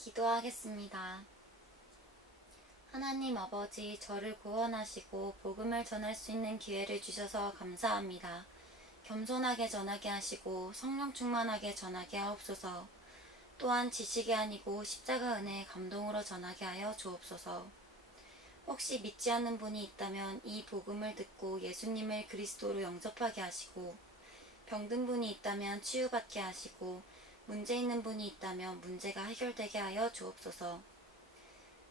기도하겠습니다. 하나님 아버지, 저를 구원하시고 복음을 전할 수 있는 기회를 주셔서 감사합니다. 겸손하게 전하게 하시고 성령 충만하게 전하게 하옵소서. 또한 지식이 아니고 십자가 은혜의 감동으로 전하게 하여 주옵소서. 혹시 믿지 않는 분이 있다면 이 복음을 듣고 예수님을 그리스도로 영접하게 하시고, 병든 분이 있다면 치유받게 하시고, 문제 있는 분이 있다면 문제가 해결되게 하여 주옵소서.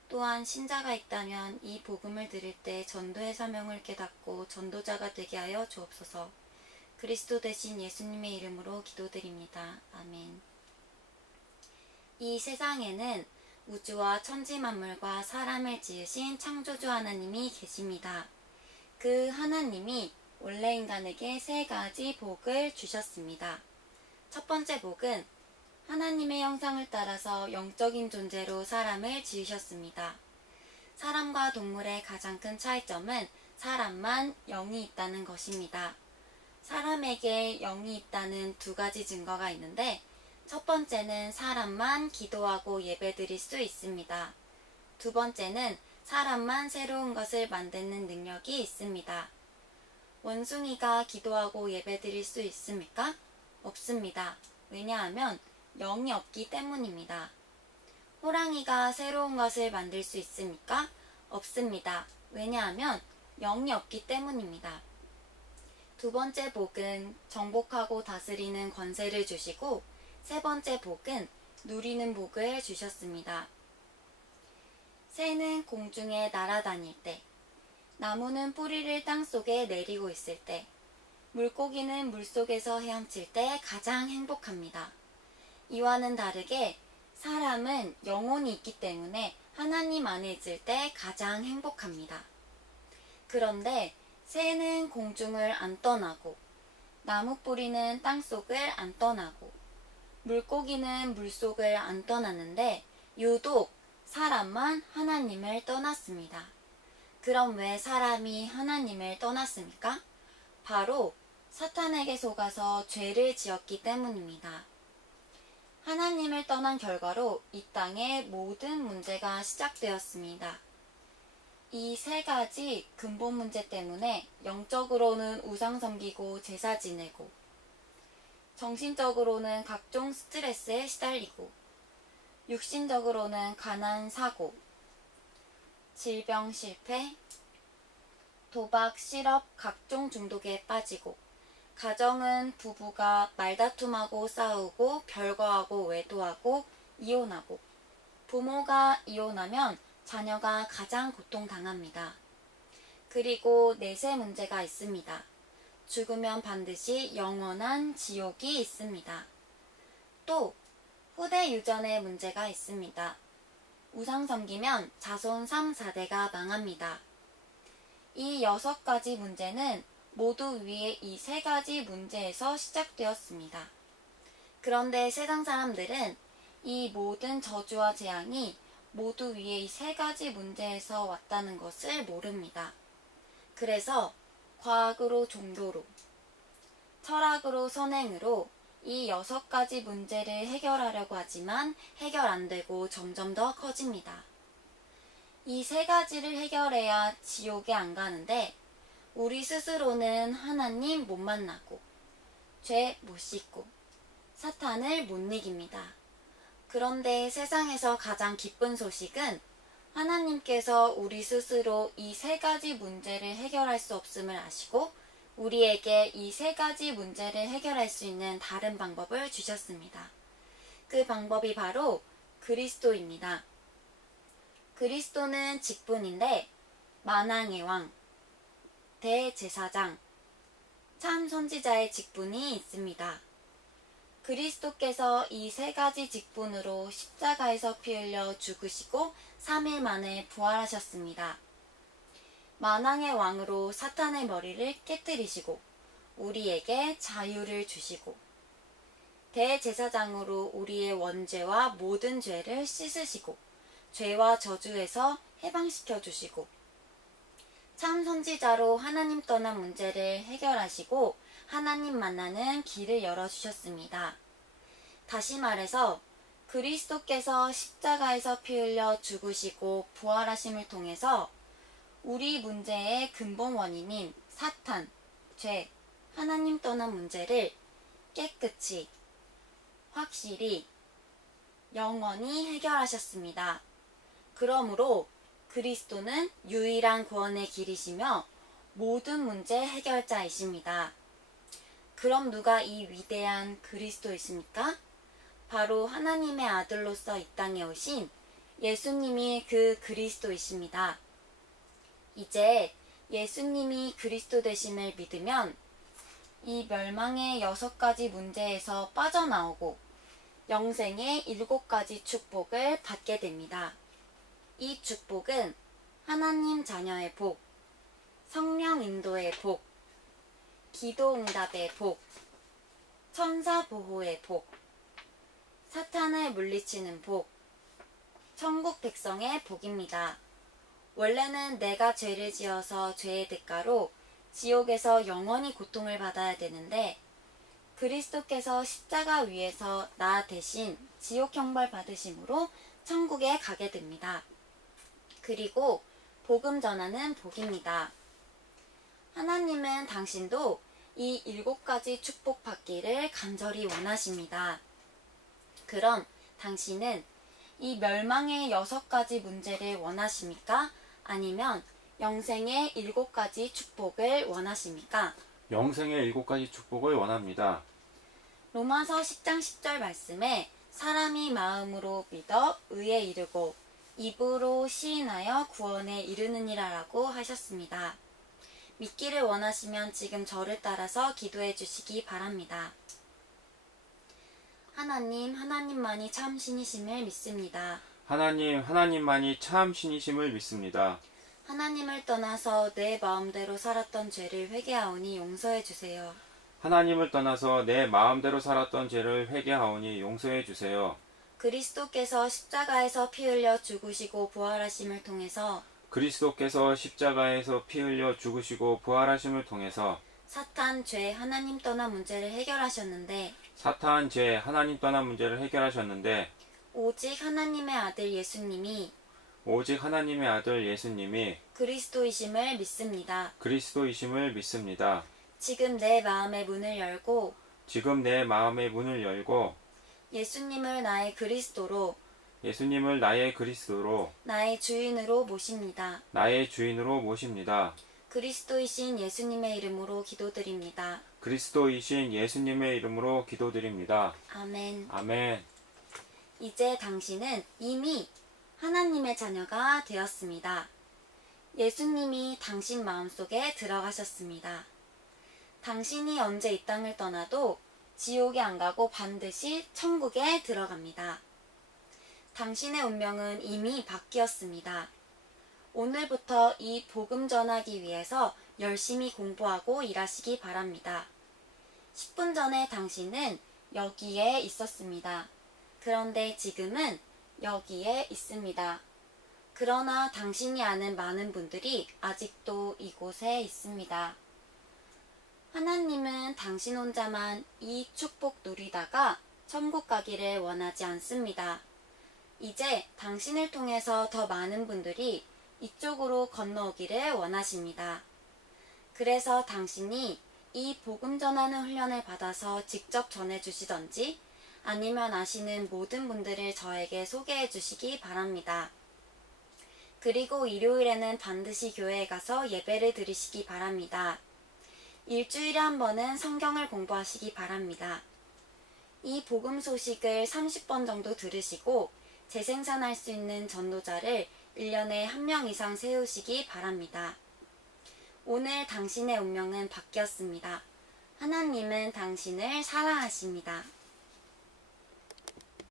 또한 신자가 있다면 이 복음을 들을 때 전도의 사명을 깨닫고 전도자가 되게 하여 주옵소서. 그리스도 대신 예수님의 이름으로 기도드립니다. 아멘. 이 세상에는 우주와 천지 만물과 사람을 지으신 창조주 하나님이 계십니다. 그 하나님이 원래 인간에게 세 가지 복을 주셨습니다. 첫 번째 복은 하나님의 형상을 따라서 영적인 존재로 사람을 지으셨습니다. 사람과 동물의 가장 큰 차이점은 사람만 영이 있다는 것입니다. 사람에게 영이 있다는 두 가지 증거가 있는데, 첫 번째는 사람만 기도하고 예배드릴 수 있습니다. 두 번째는 사람만 새로운 것을 만드는 능력이 있습니다. 원숭이가 기도하고 예배드릴 수 있습니까? 없습니다. 왜냐하면 영이 없기 때문입니다. 호랑이가 새로운 것을 만들 수 있습니까? 없습니다. 왜냐하면 영이 없기 때문입니다. 두 번째 복은 정복하고 다스리는 권세를 주시고, 세 번째 복은 누리는 복을 주셨습니다. 새는 공중에 날아다닐 때, 나무는 뿌리를 땅속에 내리고 있을 때, 물고기는 물속에서 헤엄칠 때 가장 행복합니다. 이와는 다르게 사람은 영혼이 있기 때문에 하나님 안에 있을 때 가장 행복합니다. 그런데 새는 공중을 안 떠나고, 나무 뿌리는 땅속을 안 떠나고, 물고기는 물속을 안 떠났는데 유독 사람만 하나님을 떠났습니다. 그럼 왜 사람이 하나님을 떠났습니까? 바로 사탄에게 속아서 죄를 지었기 때문입니다. 하나님을 떠난 결과로 이 땅의 모든 문제가 시작되었습니다. 이 세 가지 근본 문제 때문에 영적으로는 우상 섬기고 제사 지내고, 정신적으로는 각종 스트레스에 시달리고, 육신적으로는 가난, 사고, 질병, 실패, 도박, 실업, 각종 중독에 빠지고, 가정은 부부가 말다툼하고 싸우고 별거하고 외도하고 이혼하고, 부모가 이혼하면 자녀가 가장 고통당합니다. 그리고 내세 문제가 있습니다. 죽으면 반드시 영원한 지옥이 있습니다. 또 후대 유전의 문제가 있습니다. 우상 섬기면 자손 3, 4대가 망합니다. 이 6가지 문제는 모두 위에 이 3가지 문제에서 시작되었습니다. 그런데 세상 사람들은 이 모든 저주와 재앙이 모두 위에 이 3가지 문제에서 왔다는 것을 모릅니다. 그래서 과학으로 종교로, 철학으로 선행으로 이 6가지 문제를 해결하려고 하지만 해결 안 되고 점점 더 커집니다. 이 3가지를 해결해야 지옥에 안 가는데, 우리 스스로는 하나님 못 만나고, 죄 못 씻고, 사탄을 못 이깁니다. 그런데 세상에서 가장 기쁜 소식은 하나님께서 우리 스스로 이 3가지 문제를 해결할 수 없음을 아시고, 우리에게 이 3가지 문제를 해결할 수 있는 다른 방법을 주셨습니다. 그 방법이 바로 그리스도입니다. 그리스도는 직분인데 만왕의 왕, 대제사장, 참 선지자의 직분이 있습니다. 그리스도께서 이 3가지 직분으로 십자가에서 피 흘려 죽으시고 3일 만에 부활하셨습니다. 만왕의 왕으로 사탄의 머리를 깨뜨리시고 우리에게 자유를 주시고, 대제사장으로 우리의 원죄와 모든 죄를 씻으시고 죄와 저주에서 해방시켜 주시고, 참 선지자로 하나님 떠난 문제를 해결하시고 하나님 만나는 길을 열어주셨습니다. 다시 말해서 그리스도께서 십자가에서 피 흘려 죽으시고 부활하심을 통해서 우리 문제의 근본 원인인 사탄, 죄, 하나님 떠난 문제를 깨끗이, 확실히, 영원히 해결하셨습니다. 그러므로 그리스도는 유일한 구원의 길이시며 모든 문제 해결자이십니다. 그럼 누가 이 위대한 그리스도이십니까? 바로 하나님의 아들로서 이 땅에 오신 예수님이 그 그리스도이십니다. 이제 예수님이 그리스도 되심을 믿으면 이 멸망의 6가지 문제에서 빠져나오고 영생의 7가지 축복을 받게 됩니다. 이 축복은 하나님 자녀의 복, 성령 인도의 복, 기도 응답의 복, 천사 보호의 복, 사탄을 물리치는 복, 천국 백성의 복입니다. 원래는 내가 죄를 지어서 죄의 대가로 지옥에서 영원히 고통을 받아야 되는데 그리스도께서 십자가 위에서 나 대신 지옥 형벌 받으심으로 천국에 가게 됩니다. 그리고 복음 전하는 복입니다. 하나님은 당신도 이 7가지 축복 받기를 간절히 원하십니다. 그럼 당신은 이 멸망의 6가지 문제를 원하십니까? 아니면 영생의 7가지 축복을 원하십니까? 영생의 7가지 축복을 원합니다. 로마서 10장 10절 말씀에 사람이 마음으로 믿어 의에 이르고 입으로 시인하여 구원에 이르느니라라고 하셨습니다. 믿기를 원하시면 지금 저를 따라서 기도해 주시기 바랍니다. 하나님만이 참 신이심을 믿습니다. 하나님만이 참 신이심을 믿습니다. 하나님을 떠나서 내 마음대로 살았던 죄를 회개하오니 용서해 주세요. 하나님을 떠나서 내 마음대로 살았던 죄를 회개하오니 용서해 주세요. 그리스도께서 십자가에서 피 흘려 죽으시고 부활하심을 통해서 그리스도께서 십자가에서 피 흘려 죽으시고 부활하심을 통해서 사탄, 죄, 하나님 떠난 문제를 해결하셨는데 사탄, 죄, 하나님 떠난 문제를 해결하셨는데 오직 하나님의 아들 예수님이 그리스도이심을 믿습니다. 그리스도이심을 믿습니다. 지금 내 마음의 문을 열고 예수님을 나의 그리스도로 나의 주인으로 모십니다. 그리스도이신 예수님의 이름으로 기도드립니다. 아멘. 아멘. 이제 당신은 이미 하나님의 자녀가 되었습니다. 예수님이 당신 마음속에 들어가셨습니다. 당신이 언제 이 땅을 떠나도 지옥에 안 가고 반드시 천국에 들어갑니다. 당신의 운명은 이미 바뀌었습니다. 오늘부터 이 복음 전하기 위해서 열심히 공부하고 일하시기 바랍니다. 10분 전에 당신은 여기에 있었습니다. 그런데 지금은 여기에 있습니다. 그러나 당신이 아는 많은 분들이 아직도 이곳에 있습니다. 하나님은 당신 혼자만 이 축복 누리다가 천국 가기를 원하지 않습니다. 이제 당신을 통해서 더 많은 분들이 이쪽으로 건너오기를 원하십니다. 그래서 당신이 이 복음 전하는 훈련을 받아서 직접 전해주시던지 아니면 아시는 모든 분들을 저에게 소개해 주시기 바랍니다. 그리고 일요일에는 반드시 교회에 가서 예배를 드리시기 바랍니다. 일주일에 한 번은 성경을 공부하시기 바랍니다. 이 복음 소식을 30번 정도 들으시고 재생산할 수 있는 전도자를 1년에 1명 이상 세우시기 바랍니다. 오늘 당신의 운명은 바뀌었습니다. 하나님은 당신을 사랑하십니다.